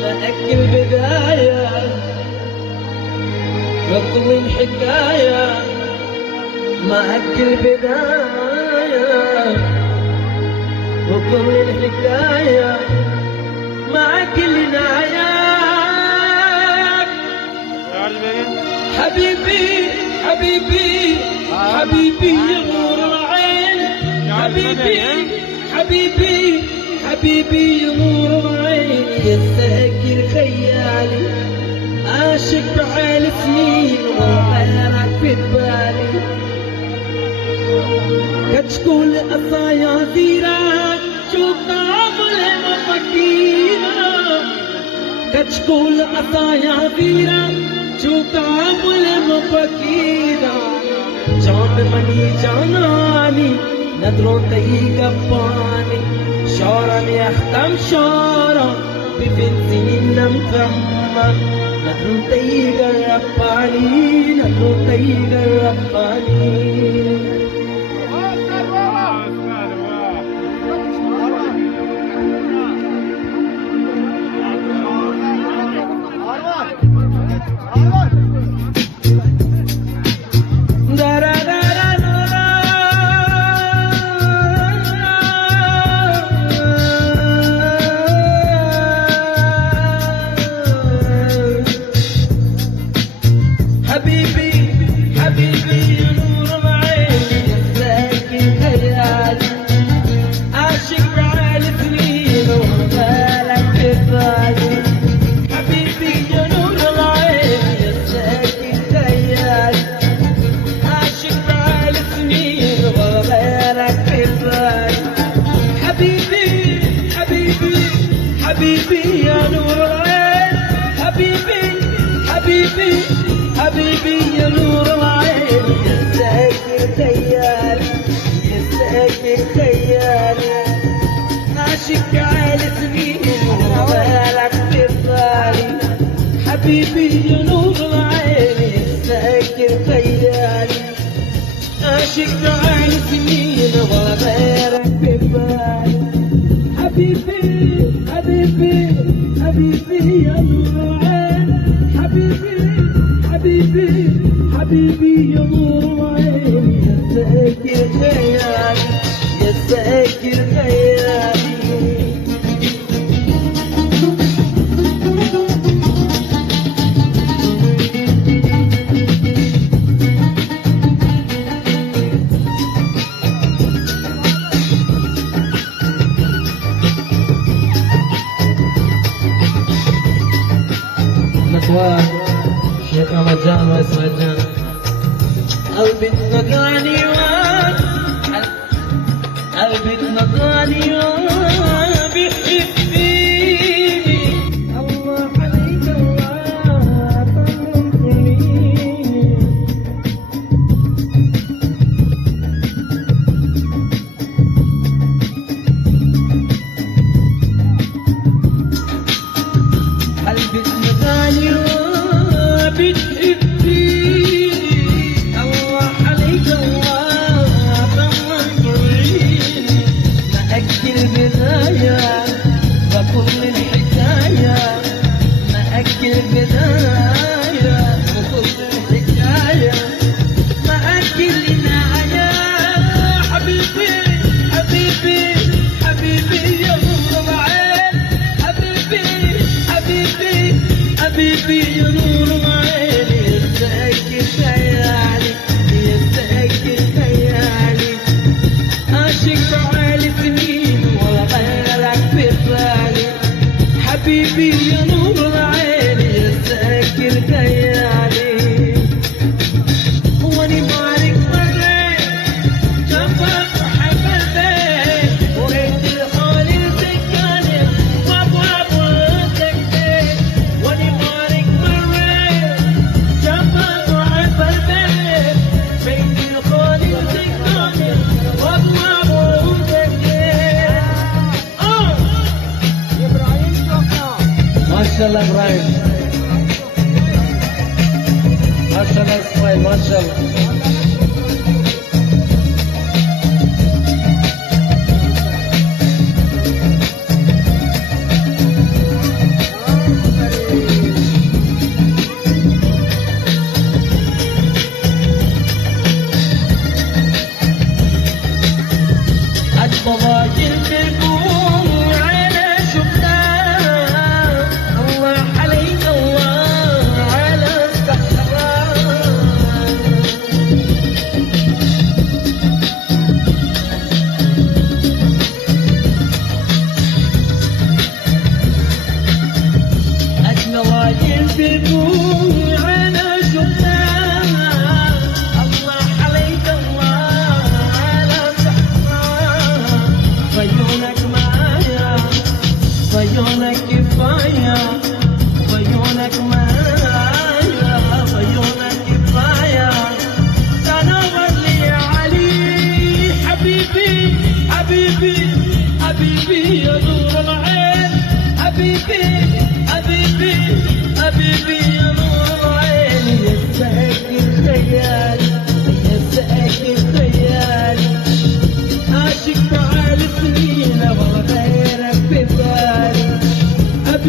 لأكل بداية وكل الحكاية معك البداية وكل الحكاية معك النهاية حبيبي حبيبي حبيبي يا نور العين حبيبي حبيبي حبيبي يا نور العين يا ساكن خيالي عاشق بعالي سنين وغيرك في بالي كتشكول أصايا زيران شو تعمل مفكيرا كتشكول أصايا زيران شو تعمل مفكيرا جان مني جاناني نظروں تئی گپانی شورن يختم شورا ببنزين نمتما نظروں تئی گرپانی نظروں تئی گرپانی حبيبي يا نور العين حبيبي حبيبي حبيبي يا نور العين يا ساكن خيالي يا ساكن خيالي عاشق على سنين وبالك في بالي حبيبي يا نور العين يا ساكن خيالي عاشق على سنين وبالك في بالي حبيبي حبيبي حبيبي يا نور العين حبيبي حبيبي حبيبي يا نور العين يا ساكن خيالي يا ساكن خيالي شيخ رمضان واسمه جان قلبي نقاني قلبي نقاني بحبيبي الله عليك الله طمني قلبي نقاني بتحبيني الله عليك الله طمنيني مأكل بداية بكل الحكاية مأكل بداية بكل الحكاية مأكل نهاية حبيبي حبيبي حبيبي يا نور العين حبيبي حبيبي حبيبي يا نور العين يا ساكن خيالي يا ساكن خيالي عاشق بعالي سنين ولا غيرك في بالي حبيبي يا نور العين يا ساكن خيالي واني مالك مريت جنبك وحبيبي وانت لحالي سكاني وابواب سكتي واني مالك مريت جنبك وحبيبي بيت لحالي سكاني وابواب سكتي ابراهيم شوقنا ما شاء الله ابراهيم ما شاء الله اسماعيل ما شاء الله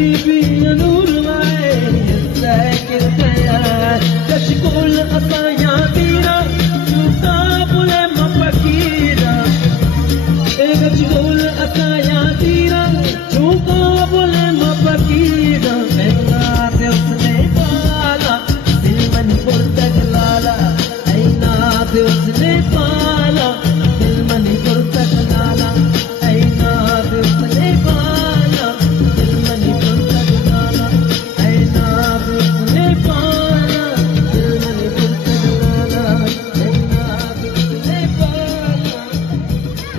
حبيبي